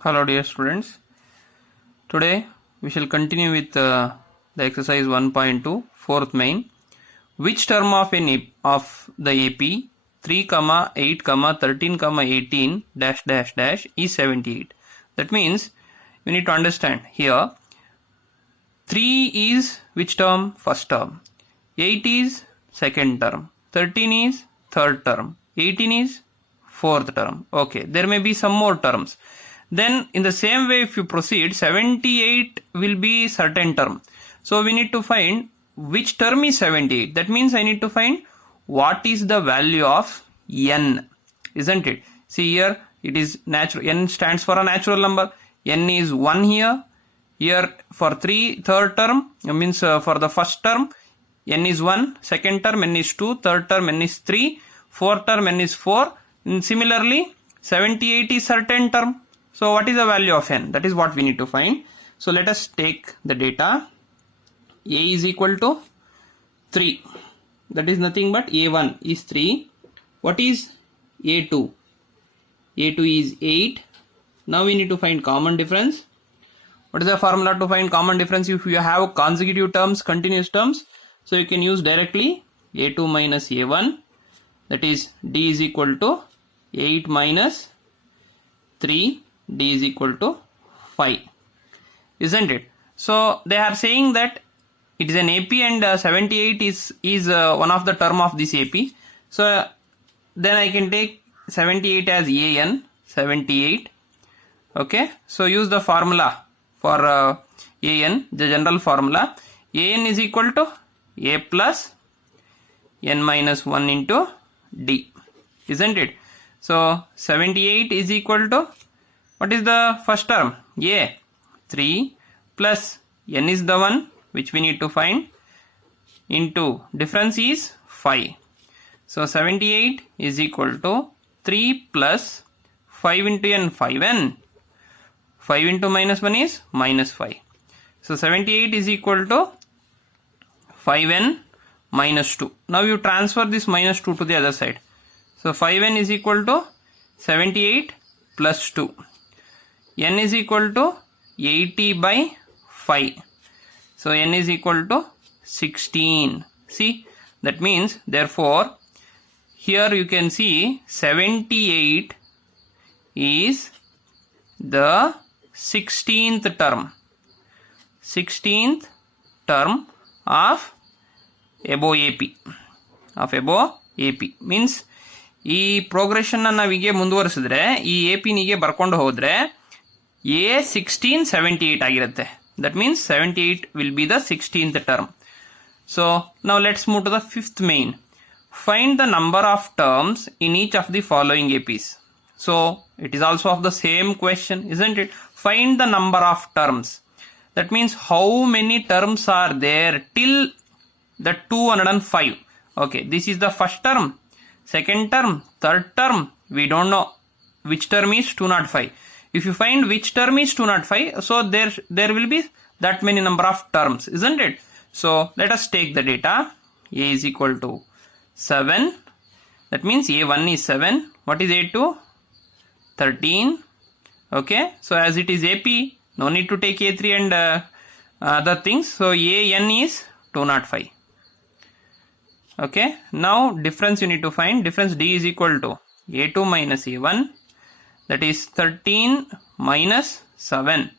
Hello dear students, today we shall continue with the exercise 1.2 fourth main. Which term of the AP 3, 8, 13, 18 dash dash dash is 78? That means we need to understand here 3 is which term? First term. 8 is second term. 13 is third term. 18 is fourth term. Okay, there may be some more terms. Then in the same way, if you proceed, 78 will be certain term. So we need to find which term is 78. That means I need to find what is the value of n, isn't it? See here, it is natural. N stands for a natural number. N is 1 here. Here for third term, means for the first term, n is 1, second term n is 2, third term n is 3, fourth term n is 4. And similarly, 78 is certain term. So what is the value of n? That is what we need to find. So let us take the data. A is equal to 3. That is nothing but A1 is 3. What is A2? A2 is 8. Now we need to find common difference. What is the formula to find common difference? If you have consecutive terms, continuous terms, so you can use directly A2 minus A1, that is D is equal to 8 minus 3, D is equal to 5, isn't it? So they are saying that it is an AP and 78 is one of the term of this AP. So then I can take 78 as AN, 78. Okay, so use the formula for AN, the general formula. AN is equal to A plus N minus 1 into D, isn't it? So 78 is equal to, what is the first term? A, 3 plus N is the one which we need to find, into difference is 5. So 78 is equal to 3 plus 5 into N, 5N. 5 into minus 1 is minus 5. So 78 is equal to 5n minus 2. Now you transfer this minus 2 to the other side. So 5n is equal to 78 plus 2. N is equal to 80 by 5. So n is equal to 16. See, that means therefore here you can see 78 is the 16th term. 16th term of above AP. Of above AP means ಈ progression ನಾವು ಹೀಗೆ ಮುಂದುವರಿಸಿದ್ರೆ ಈ AP ನಿಗೆ ಬರ್ಕೊಂಡು ಹೋದ್ರೆ A 1678 ಆಗಿರುತ್ತೆ. That means 78 will be the 16th term. So now let's move to the fifth main. Find the number of terms in each of the following APs. So it is also of the same question, isn't it? Find the number of terms. That means how many terms are there till the 205. Okay, this is the first term, second term, third term. We don't know which term is 205. If you find which term is 205, so there will be that many number of terms, isn't it? So let us take the data. A is equal to 7. That means A1 is 7. What is A2? 13. Okay, so as it is AP, no need to take A3 and other things. So AN is 205. Okay, now difference you need to find. Difference D is equal to A2 minus A1, that is 13 minus 7.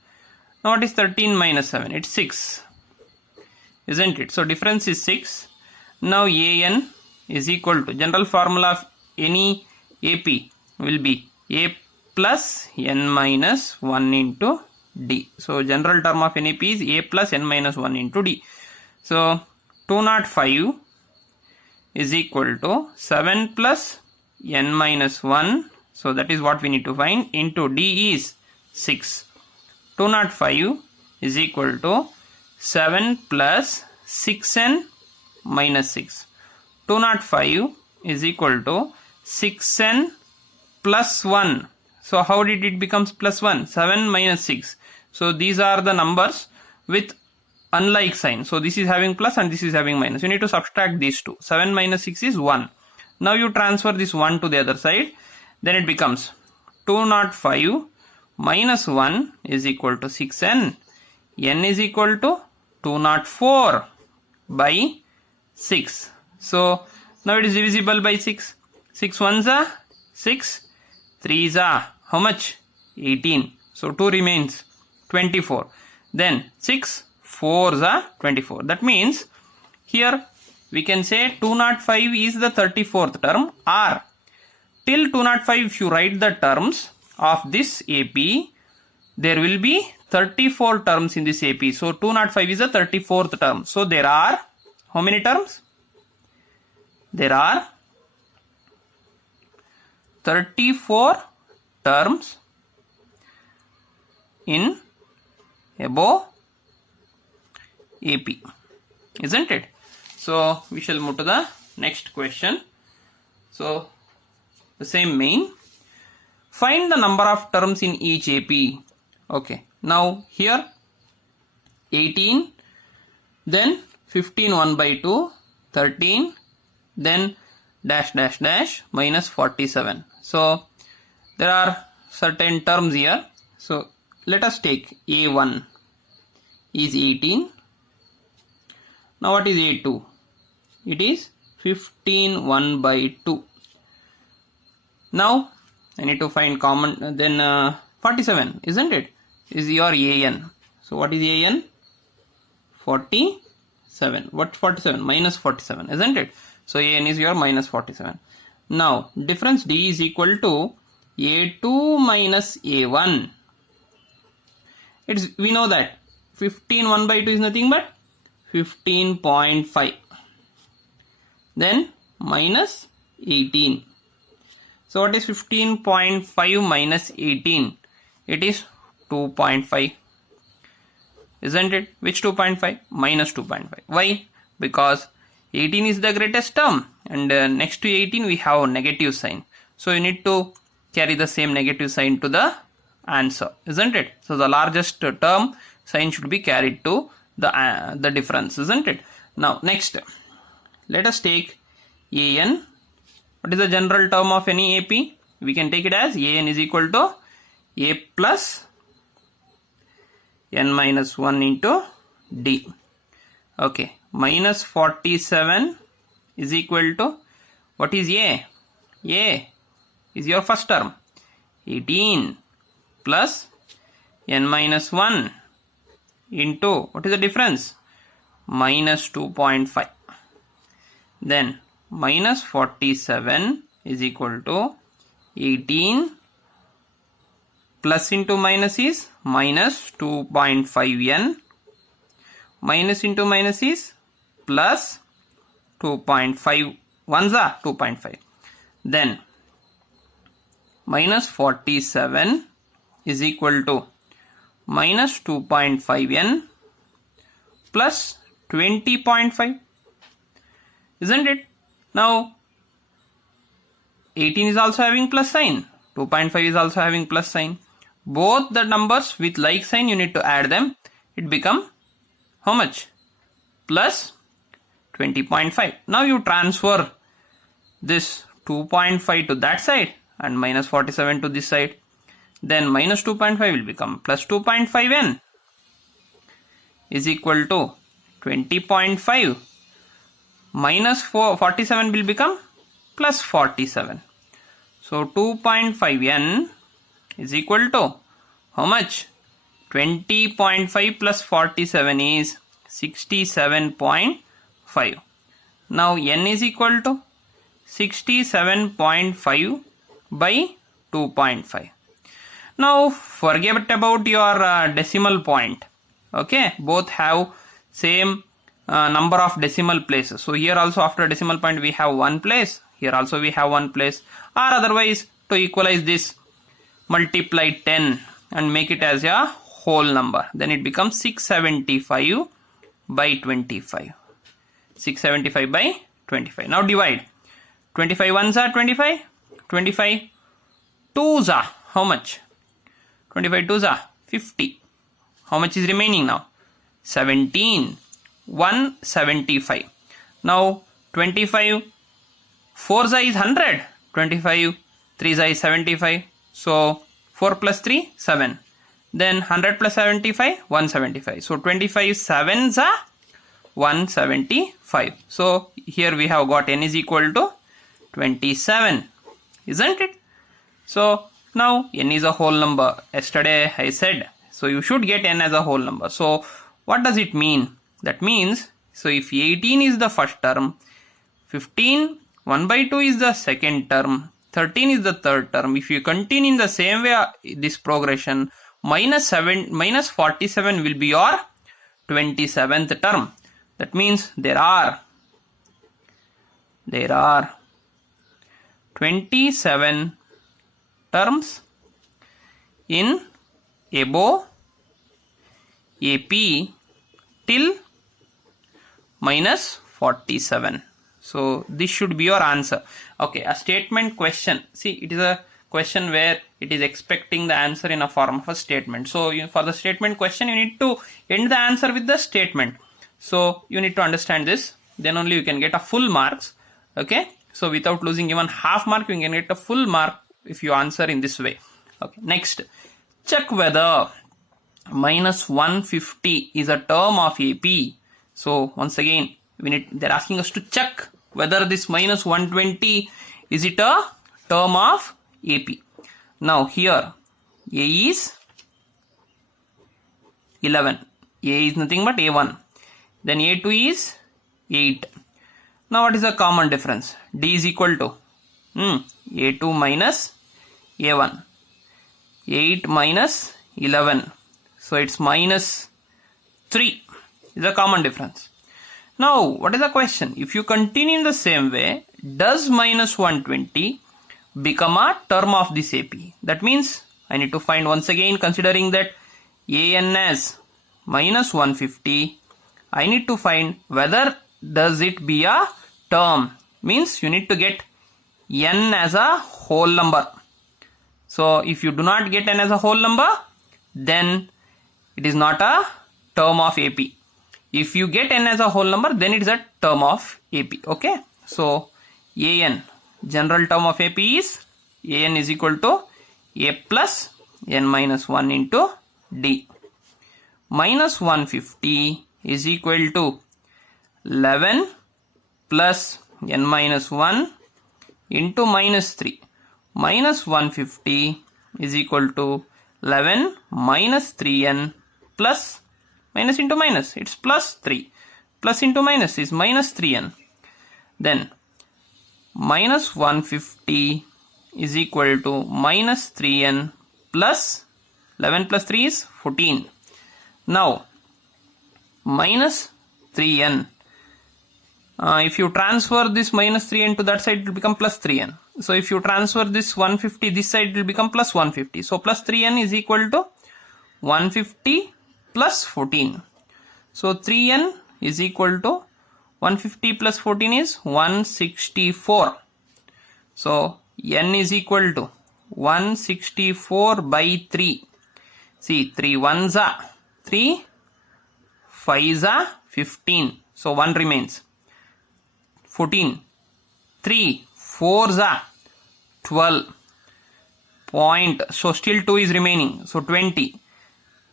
Now what is 13 minus 7? It's 6, isn't it? So difference is 6. Now AN is equal to, general formula of any AP will be A plus N minus 1 into D. So general term of NAP is A plus N minus 1 into D. So 205 is equal to 7 plus N minus 1. So that is what we need to find, into D is 6. 205 is equal to 7 plus 6N minus 6. 205 is equal to 6N plus 1. So how did it becomes plus 1? 7 minus 6. So these are the numbers with unlike sign. So this is having plus and this is having minus. You need to subtract these two. 7 minus 6 is 1. Now you transfer this 1 to the other side. Then it becomes 205 minus 1 is equal to 6n. N is equal to 204 by 6. So now it is divisible by 6. 6 ones are 6, 3s are how much? 18. So 2 remains 24. Then 6 4s are 24. That means here we can say 205 is the 34th term, or till 205 if you write the terms of this AP, there will be 34 terms in this AP. So 205 is the 34th term. So there are how many terms? There are 34 terms in above AP, isn't it? So we shall move to the next question. So the same main. Find the number of terms in each AP. Okay. Now here 18, then 15 1 by 2, 13, then dash dash dash minus 47. So there are certain terms here. So let us take A1 is 18. Now what is A2? It is 15 1 by 2. Now I need to find common, then 47, isn't it? Is your AN. So what is AN? 47. What 47? Minus 47, isn't it? So AN is your minus 47. Now difference D is equal to A2 minus A1. We know that 15 1 by 2 is nothing but 15.5. Then minus 18. So what is 15.5 minus 18? It is 2.5. Isn't it? Which 2.5? Minus 2.5. Why? Because 18 is the greatest term, and next to 18 we have a negative sign. So you need to carry the same negative sign to the answer, isn't it? So the largest term sign should be carried to the difference, isn't it? Now next, let us take AN. What is the general term of any AP? We can take it as AN is equal to A plus N minus 1 into D. Okay, minus 47 is equal to, what is A? A is your first term, 18 plus N minus 1 into, what is the difference? Minus 2.5. Then minus 47 is equal to 18 plus into minus is minus 2.5n, minus into minus is plus 2.5, ones are 2.5. Then minus 47 is equal to minus 2.5n plus 20.5, isn't it? Now 18 is also having plus sign, 2.5 is also having plus sign. Both the numbers with like sign, you need to add them. It become how much? Plus 20.5. Now you transfer this 2.5 to that side and minus 47 to this side. Then minus 2.5 will become plus 2.5n is equal to 20.5. Minus 47 will become plus 47. So 2.5n is equal to how much? 20.5 plus 47 is 67.5. Now n is equal to 67.5 by 2.5. Now forget about your decimal point. Okay, both have same number of decimal places. So here also after decimal point we have one place. Here also we have one place. Or otherwise, to equalize this, multiply 10 and make it as a whole number. Then it becomes 675 by 25. 675 by 25. Now divide. 25 ones are 25. 25 twos are how much? 25 twos are 50. How much is remaining now? 17. 175. Now 25 4 is 100. 25 3 is 75. So 4 plus 3 7, then 100 plus 75 175. So 25 sevens are 175. So here we have got n is equal to 27, isn't it? So now n is a whole number. Yesterday I said, so you should get n as a whole number. So what does it mean? That means, so if 18 is the first term, 15 1 by 2 is the second term, 13 is the third term. If you continue in the same way this progression, minus 47 will be your 27th term. That means there are 27 terms in above AP till minus 47. So this should be your answer. Okay, a statement question. See, it is a question where it is expecting the answer in a form of a statement. So for the statement question, you need to end the answer with the statement. So you need to understand this, then only you can get a full marks. Okay, so without losing even half mark, you can get a full mark if you answer in this way. Okay, next, check whether minus 150 is a term of AP. So once again, they're asking us to check whether this minus 120 is it a term of AP. Now here A is 11, A is nothing but A1, then A2 is 8. Now what is the common difference? D is equal to A2 minus A1, 8 minus 11, so it's minus 3 is a common difference. Now what is the question? If you continue in the same way, does minus 120 become a term of this AP? That means I need to find, once again, considering that AN as minus 150, I need to find whether does it be a term. Means you need to get n as a whole number. So if you do not get n as a whole number, then it is not a term of AP. If you get n as a whole number, then it is a term of AP. Okay, so AN, general term of AP is AN is equal to A plus n minus 1 into D. Minus 150 is equal to 11 plus n minus 1 into minus 3. Minus 150 is equal to 11 minus 3n plus minus into minus, it's plus 3. Plus into minus is minus 3n. Then minus 150 is equal to minus 3n plus 11 plus 3 is 14. Now minus 3n, if you transfer this minus 3n to that side, it will become plus 3n. So if you transfer this 150 this side, it will become plus 150. So plus 3n is equal to 150 plus 14. So 3n is equal to 150 plus 14 is 164. So n is equal to 164 by 3. See, 3 ones are 3, 5s are 15. So 1 remains. 14. 3 4s are 12. Point. So still 2 is remaining. So 20.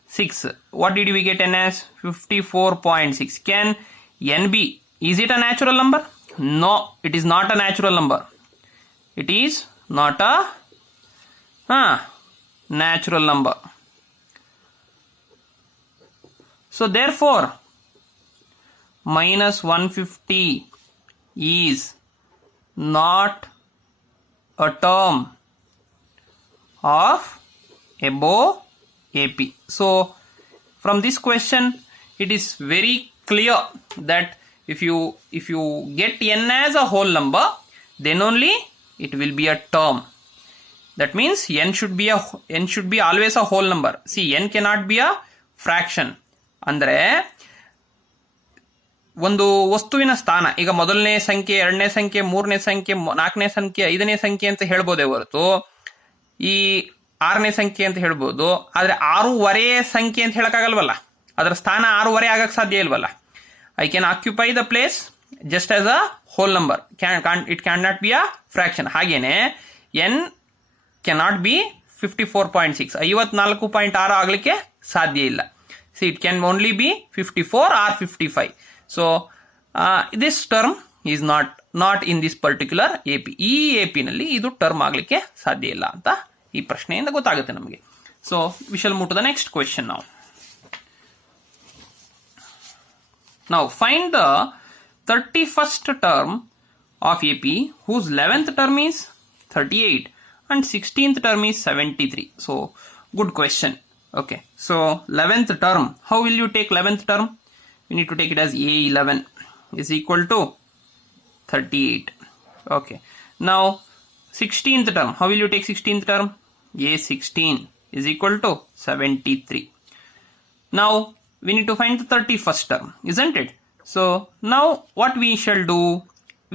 6. What did we get n as? 54.6. Can n be? Is it a natural number? No, it is not a natural number. It is not a natural number. So therefore, minus 150 is not a term of above AP. So from this question, it is very clear that if you get n as a whole number, then only it will be a term. That means n should be always a whole number. See, n cannot be a fraction. ಅಂದ್ರೆ ಒಂದು ವಸ್ತುವಿನ ಸ್ಥಾನ, ಈಗ ಮೊದಲನೇ ಸಂಖ್ಯೆ, ಎರಡನೇ ಸಂಖ್ಯೆ, ಮೂರನೇ ಸಂಖ್ಯೆ, ನಾಲ್ಕನೇ ಸಂಖ್ಯೆ, ಐದನೇ ಸಂಖ್ಯೆ ಅಂತ ಹೇಳ್ಬೋದೇ ಹೊರತು ಈ 6ನೇ ಸಂಖ್ಯೆ ಅಂತ ಹೇಳ್ಬೋದು. ಆದ್ರೆ 6 ಸಂಖ್ಯೆ ಅಂತ ಹೇಳಕ್ಕಾಗಲ್ವಲ್ಲ, ಅದರ ಸ್ಥಾನ 6 ಆಗಕ್ಕೆ ಸಾಧ್ಯ ಇಲ್ವಲ್ಲ. I can occupy the place just as a whole number. It cannot be a fraction. ಹಾಗೇನೆ n cannot be 54.6 54.6 ಆಗ್ಲಿಕ್ಕೆ ಸಾಧ್ಯ ಇಲ್ಲ. See, it can only be 54 or 55. So this term is not in this particular AP. ಈ AP ನಲ್ಲಿ ಇದು term ಆಗ್ಲಿಕ್ಕೆ ಸಾಧ್ಯ ಇಲ್ಲ ಅಂತ ಈ ಪ್ರಶ್ನೆಯಿಂದ ಗೊತ್ತಾಗುತ್ತೆ ನಮಗೆ. So we shall move to the next question now. Now find the 31st term of AP whose 11th term is 38 and 16th term is 73. So good question. Okay, so 11th term, how will you take 11th term? You need to take it as A11 is equal to 38. Okay, now 16th term, how will you take 16th term? A16 is equal to 73. Now we need to find the 31st term, isn't it? So now what we shall do,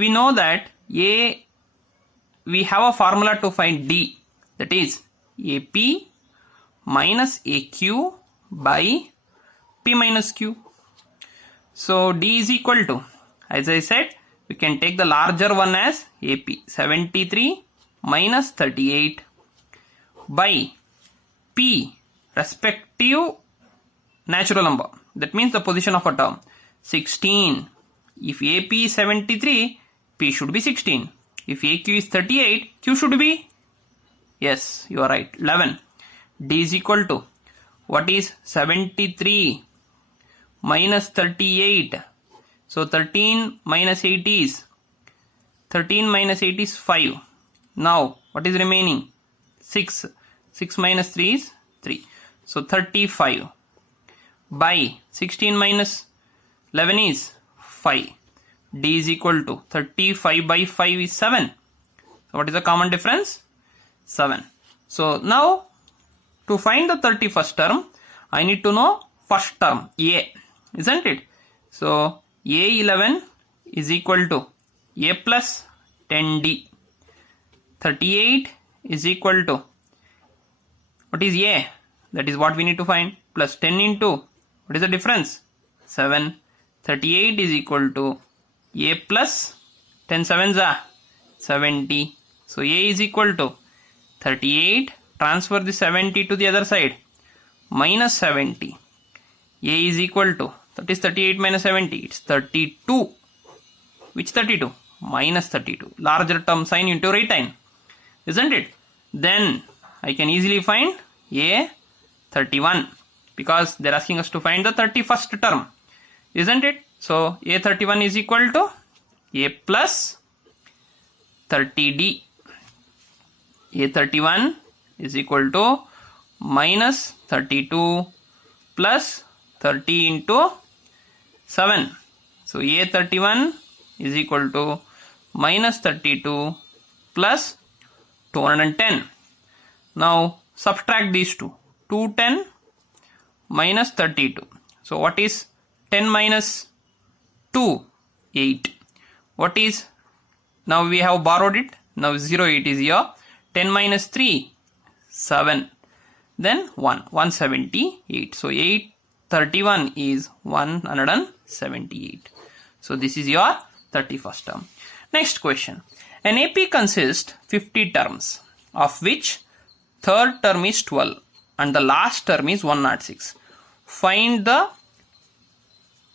we know that we have a formula to find D, that is AP minus AQ by P minus Q. So D is equal to, as I said, we can take the larger one as AP 73 minus 38 by P respective natural number, that means the position of a term, 16. If AP is 73, P should be 16. If AQ is 38, Q should be, yes, you are right, 11. D is equal to, what is 73 minus 38? So 13 minus 8 is 5. Now what is remaining? 6. 6 minus 3 is 3. So 35 by 16 minus 11 is 5. D is equal to 35 by 5 is 7. So what is the common difference? 7. So now to find the 31st term, I need to know first term A, isn't it? So A11 is equal to A plus 10D. 38 is equal to, what is A? That is what we need to find. Plus 10 into, what is the difference? 7. 38 is equal to A plus 10 sevens are 70. So A is equal to 38. Transfer the 70 to the other side. Minus 70. A is equal to, that is 38 minus 70. It's 32. Which 32? Minus 32. Larger term sign into right sign, isn't it? Then I can easily find A31 because they're asking us to find the 31st term, isn't it? So A31 is equal to A plus 30D. A31 is equal to minus 32 plus 30 into 7. So A31 is equal to minus 32 plus 210. Now subtract these two. 210 minus 32. So what is 10 minus 2? 8. What is, now we have borrowed it. Now 08 is here. 10 minus 3? 7. Then 1. 178. So 831 is 178. So this is your 31st term. Next question. An AP consists 50 terms, of which third term is 12 and the last term is 106. Find the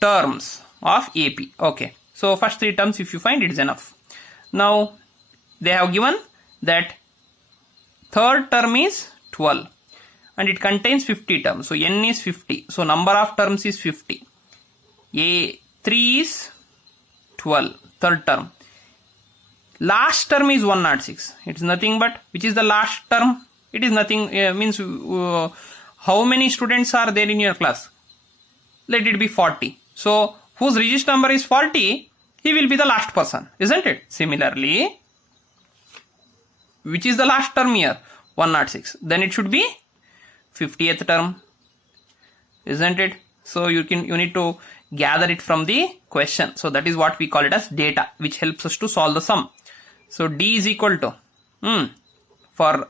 terms of AP. Okay. So first 3 terms if you find, it is enough. Now they have given that third term is 12 and it contains 50 terms. So n is 50. So number of terms is 50. A3 is 12, third term. Last term is 106. It is nothing but, which is the last term? It is nothing, means how many students are there in your class? Let it be 40. So whose register number is 40, he will be the last person, isn't it? Similarly, which is the last term here? 106. Then it should be 50th term, isn't it? So you need to gather it from the question. So that is what we call it as data, which helps us to solve the sum. So D is equal to, for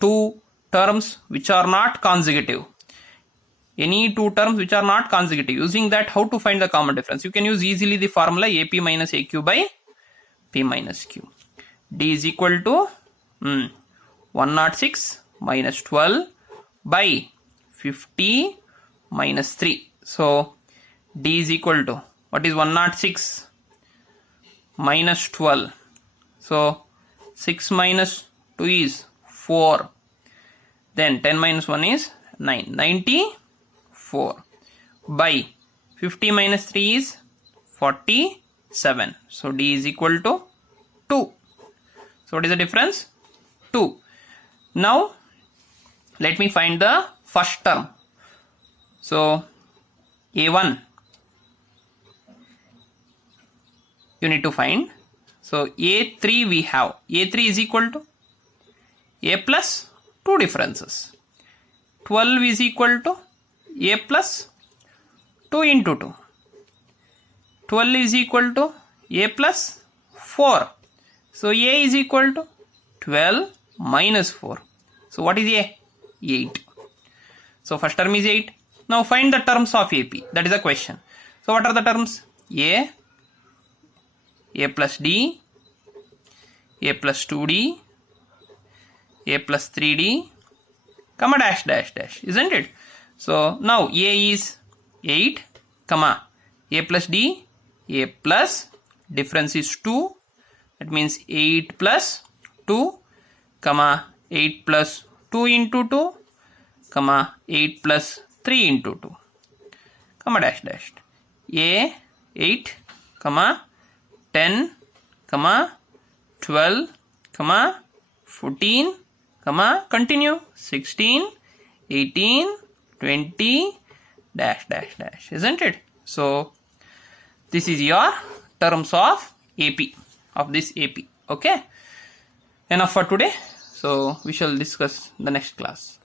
2 terms which are not consecutive, any 2 terms which are not consecutive, using that, how to find the common difference? You can use easily the formula AP minus AQ by P minus Q. D is equal to 106 minus 12 by 50 minus 3. So D is equal to, what is 106 minus 12? So 6 minus 2 is 4. Then 10 minus 1 is 9. 94 by 50 minus 3 is 47. So D is equal to 2. So what is the difference? 2. Now let me find the first term. So A1 you need to find. So A3 we have. A3 is equal to A plus 2 differences. 12 is equal to A plus 2 into 2. 12 is equal to A plus 4. So A is equal to 12 minus 4. So what is A? 8. So first term is 8. Now find the terms of AP. That is the question. So what are the terms? A plus D, A plus 2D, A plus 3D, comma dash dash dash, isn't it? So now A is 8, comma A plus D, A plus difference is 2, that means 8 plus 2, comma 8 plus 2 into 2, comma 8 plus 3 into 2, comma dash dash. A 8, comma 10, comma 12, comma 14, comma continue 16, 18, 20, dash dash dash, isn't it? So this is your terms of AP, of this AP. Okay, enough for today. So we shall discuss the next class.